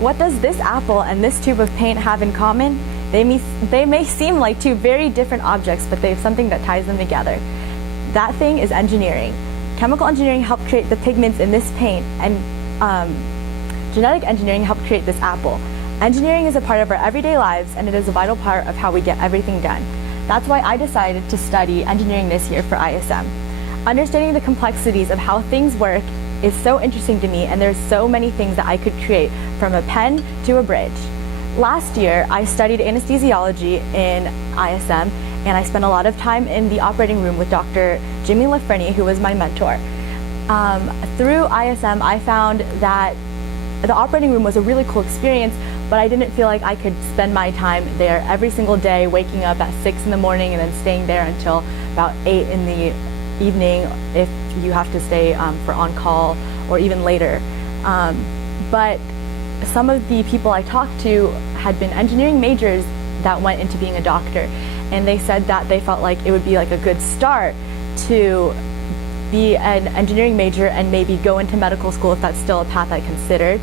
what does this apple and this tube of paint have in common? They may seem like two very different objects, but they have something that ties them together. That thing is engineering. Chemical engineering helped create the pigments in this paint, and genetic engineering helped create this apple. Engineering is a part of our everyday lives, and it is a vital part of how we get everything done. That's why I decided to study engineering this year for ISM. Understanding the complexities of how things work is so interesting to me, and there's so many things that I could create, from a pen to a bridge. Last year, I studied anesthesiology in ISM, and I spent a lot of time in the operating room with Dr. Jimmy Lafreniere, who was my mentor. Through ISM, I found that the operating room was a really cool experience, but I didn't feel like I could spend my time there every single day, waking up at 6 in the morning and then staying there until about 8 in the evening if you have to stay for on-call or even later. But some of the people I talked to had been engineering majors that went into being a doctor, and they said that they felt like it would be like a good start to be an engineering major and maybe go into medical school if that's still a path I considered.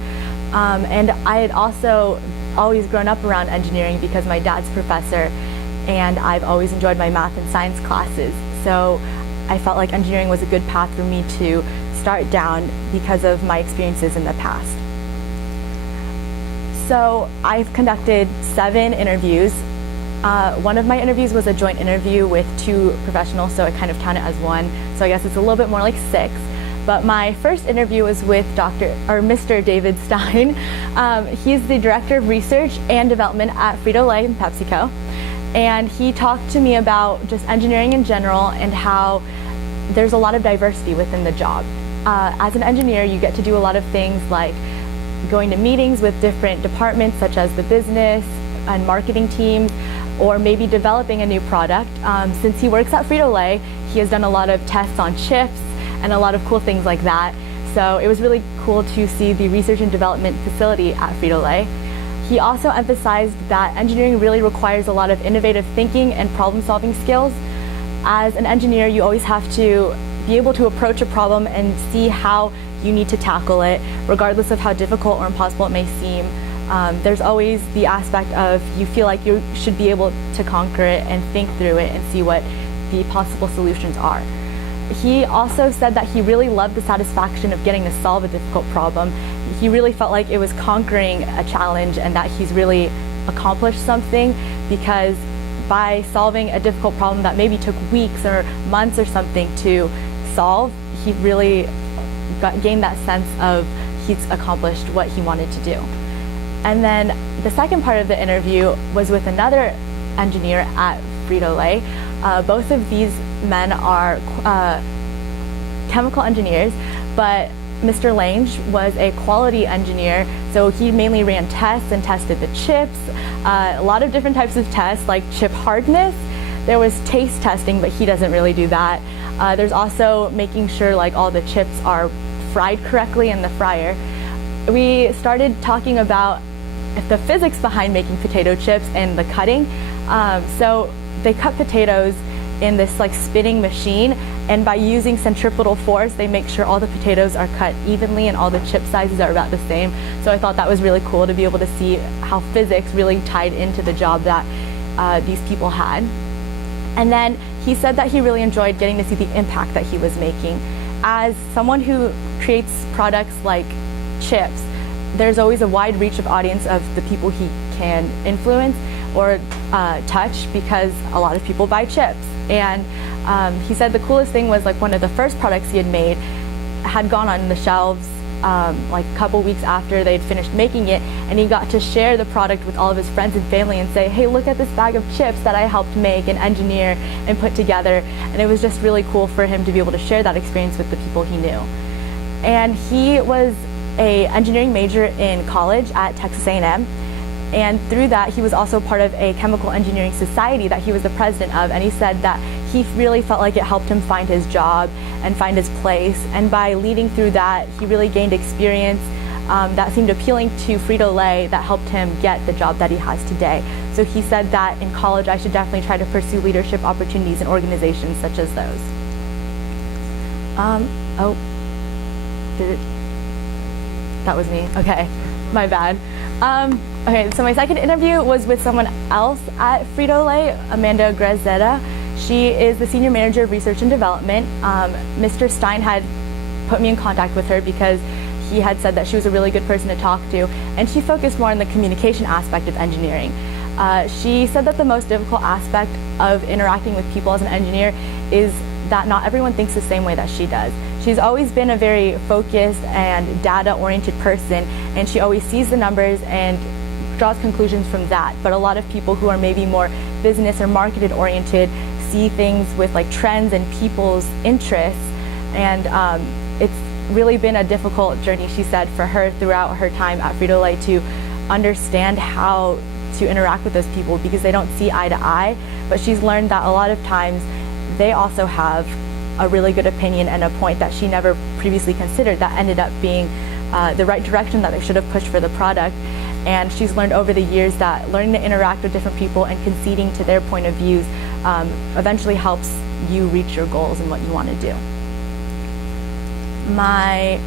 And I had also always grown up around engineering because my dad's professor, and I've always enjoyed my math and science classes. So I felt like engineering was a good path for me to start down because of my experiences in the past. So I've conducted 7 interviews. One of my interviews was a joint interview with 2 professionals, so I kind of count it as one. So I guess it's a little bit more like 6. But my first interview was with Mr. David Stein. He's the Director of Research and Development at Frito-Lay and PepsiCo. And he talked to me about just engineering in general and how there's a lot of diversity within the job. As an engineer, you get to do a lot of things like going to meetings with different departments such as the business and marketing teams, or maybe developing a new product. Since he works at Frito-Lay, he has done a lot of tests on chips and a lot of cool things like that. So it was really cool to see the research and development facility at Frito-Lay. He also emphasized that engineering really requires a lot of innovative thinking and problem-solving skills. As an engineer, you always have to be able to approach a problem and see how you need to tackle it, regardless of how difficult or impossible it may seem. There's always the aspect of you feel like you should be able to conquer it and think through it and see what the possible solutions are. He also said that he really loved the satisfaction of getting to solve a difficult problem. He really felt like it was conquering a challenge and that he's really accomplished something, because by solving a difficult problem that maybe took weeks or months or something to solve, he really gained that sense of he's accomplished what he wanted to do. And then the second part of the interview was with another engineer at Frito-Lay. Both of these men are chemical engineers, but Mr. Lange was a quality engineer, so he mainly ran tests and tested the chips, a lot of different types of tests like chip hardness. There was taste testing, but he doesn't really do that. There's also making sure like all the chips are fried correctly in the fryer. We started talking about the physics behind making potato chips and the cutting. So they cut potatoes in this like spinning machine, and by using centripetal force, they make sure all the potatoes are cut evenly and all the chip sizes are about the same. So I thought that was really cool to be able to see how physics really tied into the job that these people had. And then he said that he really enjoyed getting to see the impact that he was making. As someone who creates products like chips, there's always a wide reach of audience of the people he can influence or touch, because a lot of people buy chips. And he said the coolest thing was like one of the first products he had made had gone on the shelves like a couple weeks after they'd finished making it, and he got to share the product with all of his friends and family and say, hey, look at this bag of chips that I helped make and engineer and put together. And it was just really cool for him to be able to share that experience with the people he knew. And he was an engineering major in college at Texas A&M. And through that, he was also part of a chemical engineering society that he was the president of. And he said that he really felt like it helped him find his job and find his place. And by leading through that, he really gained experience that seemed appealing to Frito-Lay that helped him get the job that he has today. So he said that in college, I should definitely try to pursue leadership opportunities in organizations such as those. That was me. Okay, my bad. Okay, so my second interview was with someone else at Frito-Lay, Amanda Grazetta. She is the Senior Manager of Research and Development. Mr. Stein had put me in contact with her because he had said that she was a really good person to talk to, and she focused more on the communication aspect of engineering. She said that the most difficult aspect of interacting with people as an engineer is that not everyone thinks the same way that she does. She's always been a very focused and data-oriented person, and she always sees the numbers and draws conclusions from that. But a lot of people who are maybe more business or marketed oriented see things with like trends and people's interests, and it's really been a difficult journey, she said, for her throughout her time at Frito-Lay to understand how to interact with those people because they don't see eye to eye. But she's learned that a lot of times they also have a really good opinion and a point that she never previously considered that ended up being the right direction that they should have pushed for the product. And she's learned over the years that learning to interact with different people and conceding to their point of views eventually helps you reach your goals and what you want to do. My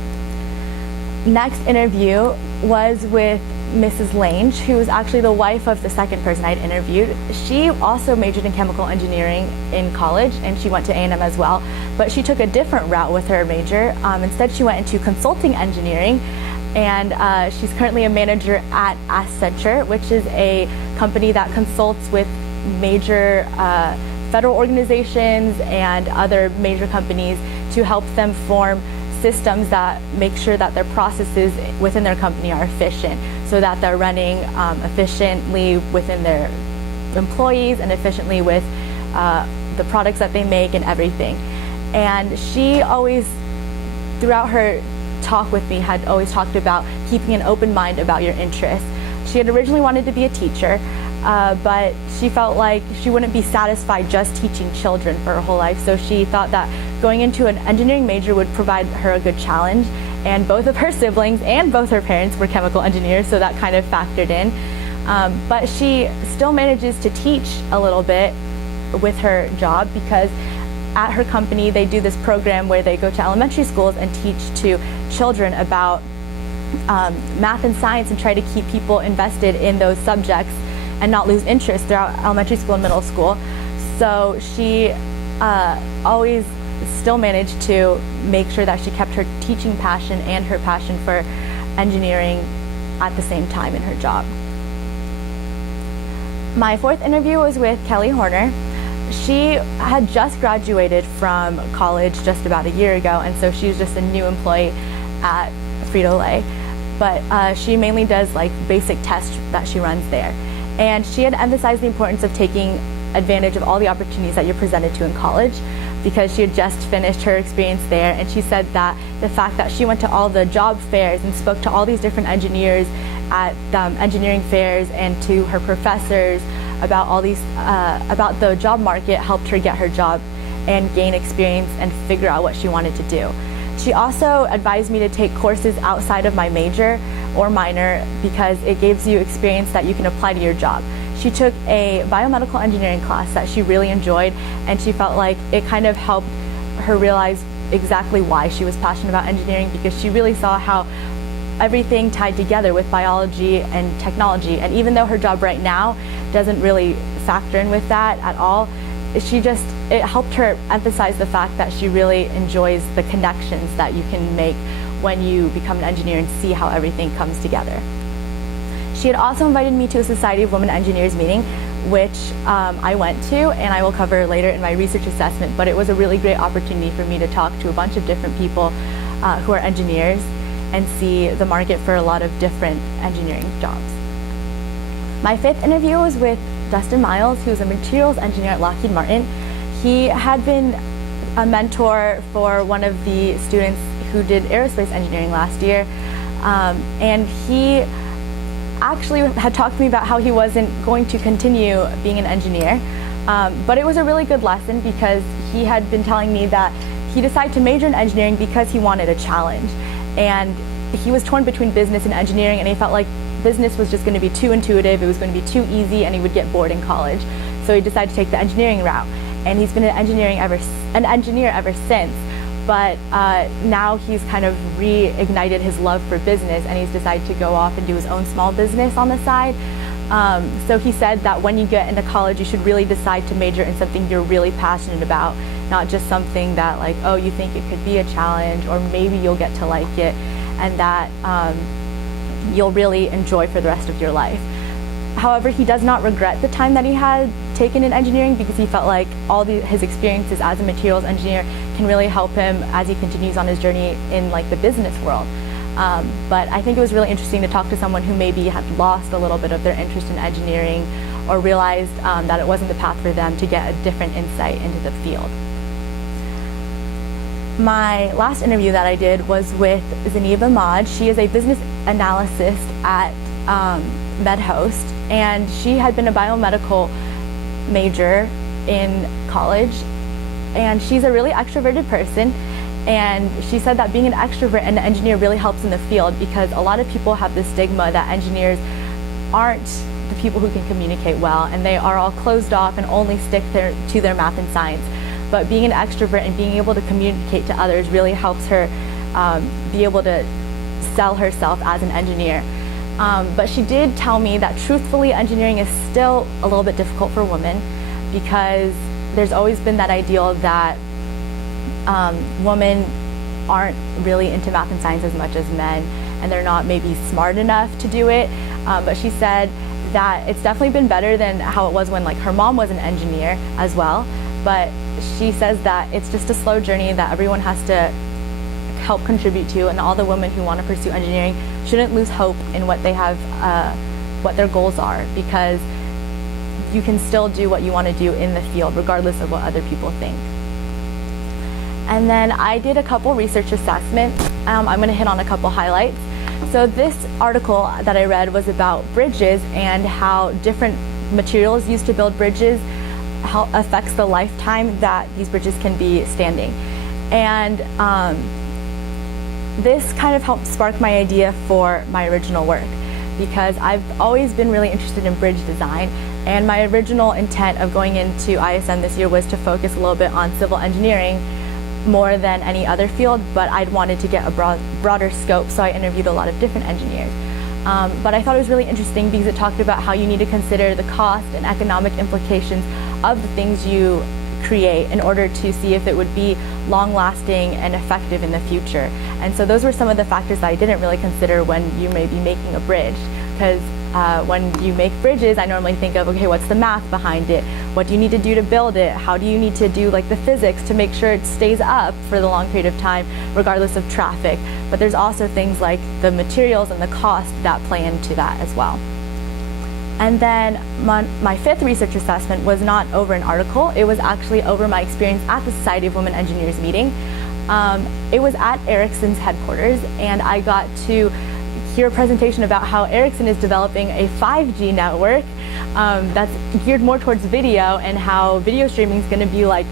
next interview was with Mrs. Lange, who was actually the wife of the second person I'd interviewed. She also majored in chemical engineering in college, and she went to A&M as well, but she took a different route with her major. Instead, she went into consulting engineering, and she's currently a manager at Accenture, which is a company that consults with major federal organizations and other major companies to help them form systems that make sure that their processes within their company are efficient, so that they're running efficiently within their employees and efficiently with the products that they make and everything. And she always, throughout her talk with me, had always talked about keeping an open mind about your interests. She had originally wanted to be a teacher, but she felt like she wouldn't be satisfied just teaching children for her whole life, so she thought that going into an engineering major would provide her a good challenge. And both of her siblings and both her parents were chemical engineers, so that kind of factored in. But she still manages to teach a little bit with her job because at her company they do this program where they go to elementary schools and teach to children about math and science and try to keep people invested in those subjects and not lose interest throughout elementary school and middle school. So she always still managed to make sure that she kept her teaching passion and her passion for engineering at the same time in her job. My fourth interview was with Kelly Horner. She had just graduated from college just about a year ago, and so she was just a new employee at Frito-Lay. But she mainly does like basic tests that she runs there. And she had emphasized the importance of taking advantage of all the opportunities that you're presented to in college, because she had just finished her experience there, and she said that the fact that she went to all the job fairs and spoke to all these different engineers at engineering fairs and to her professors about all these about the job market helped her get her job and gain experience and figure out what she wanted to do. She also advised me to take courses outside of my major or minor because it gives you experience that you can apply to your job. She took a biomedical engineering class that she really enjoyed, and she felt like it kind of helped her realize exactly why she was passionate about engineering, because she really saw how everything tied together with biology and technology. And even though her job right now doesn't really factor in with that at all, it helped her emphasize the fact that she really enjoys the connections that you can make when you become an engineer and see how everything comes together. She had also invited me to a Society of Women Engineers meeting, which I went to, and I will cover later in my research assessment, but it was a really great opportunity for me to talk to a bunch of different people who are engineers and see the market for a lot of different engineering jobs. My fifth interview was with Dustin Miles, who's a materials engineer at Lockheed Martin. He had been a mentor for one of the students who did aerospace engineering last year, and he actually had talked to me about how he wasn't going to continue being an engineer, but it was a really good lesson because he had been telling me that he decided to major in engineering because he wanted a challenge, and he was torn between business and engineering, and he felt like business was just going to be too intuitive, it was going to be too easy, and he would get bored in college. So he decided to take the engineering route, and he's been an engineer ever since, but now he's kind of reignited his love for business, and he's decided to go off and do his own small business on the side. So he said that when you get into college, you should really decide to major in something you're really passionate about, not just something that like, oh, you think it could be a challenge, or maybe you'll get to like it, and that you'll really enjoy for the rest of your life. However, he does not regret the time that he had taken in engineering, because he felt like his experiences as a materials engineer can really help him as he continues on his journey in like the business world. But I think it was really interesting to talk to someone who maybe had lost a little bit of their interest in engineering, or realized that it wasn't the path for them, to get a different insight into the field. My last interview that I did was with Zanib Ahmad. She is a business analyst at MedHost, and she had been a biomedical major in college, and she's a really extroverted person. And she said that being an extrovert and an engineer really helps in the field, because a lot of people have this stigma that engineers aren't the people who can communicate well, and they are all closed off and only stick to their math and science. But being an extrovert and being able to communicate to others really helps her be able to sell herself as an engineer. But she did tell me that truthfully, engineering is still a little bit difficult for women, because there's always been that ideal that women aren't really into math and science as much as men, and they're not maybe smart enough to do it. But she said that it's definitely been better than how it was when like her mom was an engineer as well. But she says that it's just a slow journey that everyone has to help contribute to, and all the women who want to pursue engineering shouldn't lose hope in what they have, what their goals are, because you can still do what you want to do in the field regardless of what other people think. And then I did a couple research assessments. I'm going to hit on a couple highlights. So this article that I read was about bridges and how different materials used to build bridges affects the lifetime that these bridges can be standing. And this kind of helped spark my idea for my original work, because I've always been really interested in bridge design, and my original intent of going into ISM this year was to focus a little bit on civil engineering more than any other field, but I'd wanted to get a broader scope, so I interviewed a lot of different engineers. But I thought it was really interesting because it talked about how you need to consider the cost and economic implications of the things you create in order to see if it would be long-lasting and effective in the future. And so those were some of the factors that I didn't really consider when you may be making a bridge, because when you make bridges, I normally think of, okay, what's the math behind it? What do you need to do to build it? How do you need to do like the physics to make sure it stays up for the long period of time, regardless of traffic? But there's also things like the materials and the cost that play into that as well. And then my fifth research assessment was not over an article. It was actually over my experience at the Society of Women Engineers meeting. It was at Ericsson's headquarters, and I got to hear a presentation about how Ericsson is developing a 5G network that's geared more towards video, and how video streaming is going to be like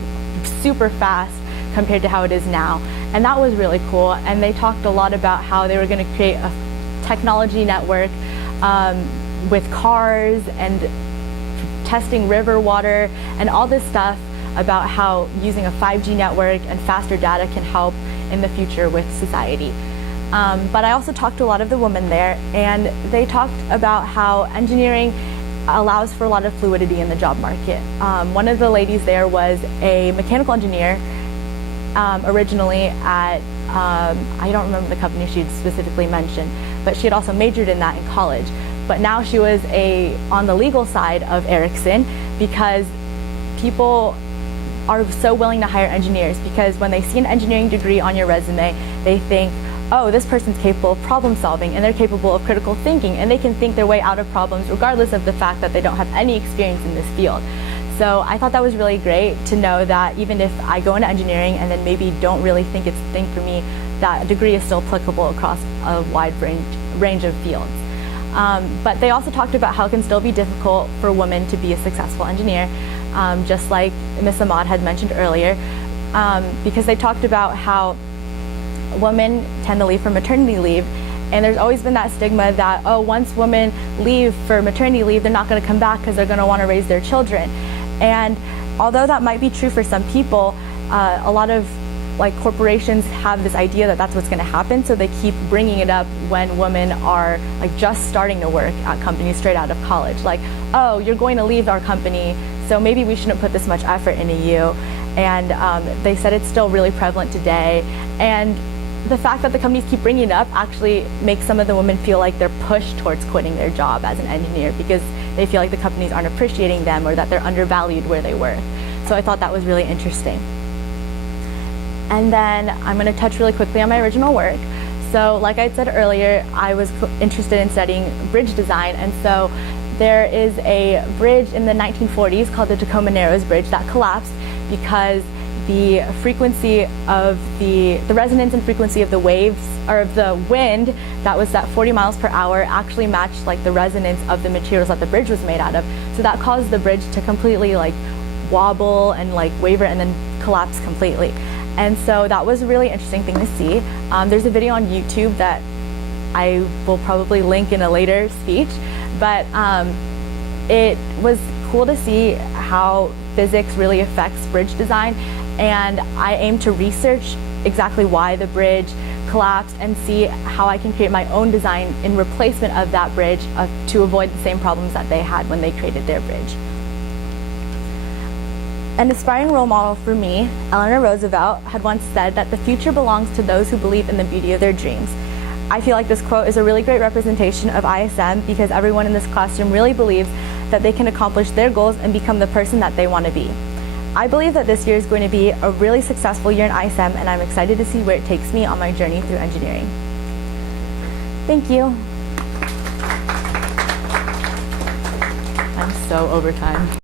super fast compared to how it is now. And that was really cool. And they talked a lot about how they were going to create a technology network with cars and testing river water and all this stuff about how using a 5G network and faster data can help in the future with society. But I also talked to a lot of the women there, and they talked about how engineering allows for a lot of fluidity in the job market. One of the ladies there was a mechanical engineer originally at, I don't remember the company she specifically mentioned, but she had also majored in that in college. But now she was on the legal side of Ericsson, because people are so willing to hire engineers, because when they see an engineering degree on your resume, they think, oh, this person's capable of problem solving, and they're capable of critical thinking, and they can think their way out of problems regardless of the fact that they don't have any experience in this field. So I thought that was really great to know that even if I go into engineering and then maybe don't really think it's the thing for me, that a degree is still applicable across a wide range of fields. But they also talked about how it can still be difficult for women to be a successful engineer, just like Ms. Ahmad had mentioned earlier, because they talked about how women tend to leave for maternity leave, and there's always been that stigma that, oh, once women leave for maternity leave, they're not going to come back because they're going to want to raise their children. And although that might be true for some people, a lot of like corporations have this idea that that's what's going to happen, so they keep bringing it up when women are like just starting to work at companies straight out of college. Like, oh, you're going to leave our company, so maybe we shouldn't put this much effort into you. And they said it's still really prevalent today. And the fact that the companies keep bringing it up actually makes some of the women feel like they're pushed towards quitting their job as an engineer because they feel like the companies aren't appreciating them or that they're undervalued where they work. So I thought that was really interesting. And then I'm going to touch really quickly on my original work. So like I said earlier, I was interested in studying bridge design, and so there is a bridge in the 1940s called the Tacoma Narrows Bridge that collapsed because the frequency of the resonance and frequency of the waves, or of the wind that was at 40 miles per hour, actually matched like the resonance of the materials that the bridge was made out of. So that caused the bridge to completely like wobble and like waver and then collapse completely. And so that was a really interesting thing to see. There's a video on YouTube that I will probably link in a later speech, but it was cool to see how physics really affects bridge design, and I aim to research exactly why the bridge collapsed and see how I can create my own design in replacement of that bridge to avoid the same problems that they had when they created their bridge. An inspiring role model for me, Eleanor Roosevelt, had once said that the future belongs to those who believe in the beauty of their dreams. I feel like this quote is a really great representation of ISM because everyone in this classroom really believes that they can accomplish their goals and become the person that they want to be. I believe that this year is going to be a really successful year in ISM, and I'm excited to see where it takes me on my journey through engineering. Thank you. I'm so over time.